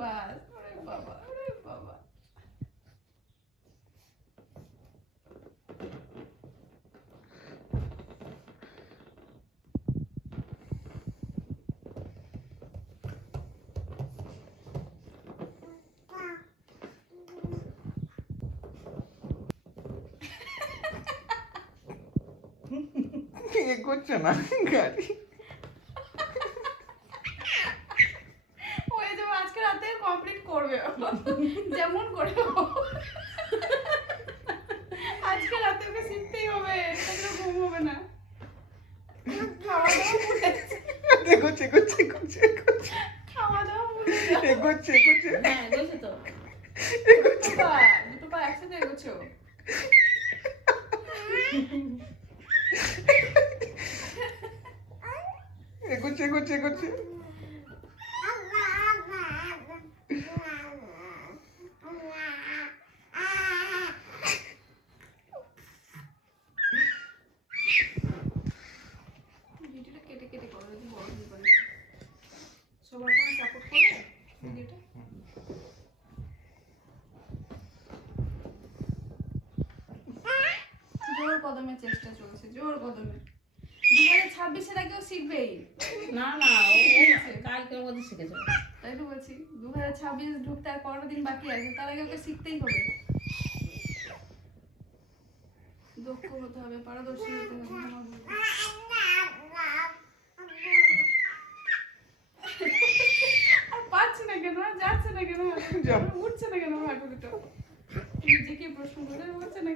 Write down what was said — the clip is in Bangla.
বাস, ওরে বাবা, ওরে বাবা। করছে না গাড়ি। ওই যে আজকে রাতে কমপ্লিট করবে যেমন করে আজকে রাতে ওকে শিখতেই হবে, তাহলে ঘুম হবে না। খাওয়া দাওয়া ভুলে গেছে। এগোচ্ছে এগোচ্ছে এগোচ্ছে এগোচ্ছে খাওয়া দাওয়া ভুলে গেছে। এগোচ্ছে এগোচ্ছে হ্যাঁ বলছে তো। এগোচ্ছে দুটো পা একসাথে এগোচ্ছে ও। এগোচ্ছে এগোচ্ছে এগোচ্ছে ভিডিওটা কেটে কেটে করো যদি বড় হয়ে পড়ে। সবার কোনো সাপোর্ট করবে ভিডিওটা? জোর কদমে চেষ্টা চলছে, জোর কদমে। 2026-এর আগেও শিখবেই। না না ও কালকের মধ্যে শিখেছে। তাই তো বলছি 2026 ঢুকতে আর 15 দিন বাকি আছে, তার আগে ওকে শিখতেই হবে। দক্ষ হতে হবে, পারদর্শী হতে হবে। আমার বলবো। আর পারছে না কেন, আর যাচ্ছে না কেন, উঠছে না কেন হাঁটু দুটো? নিজেকে প্রশ্ন করে উঠছে না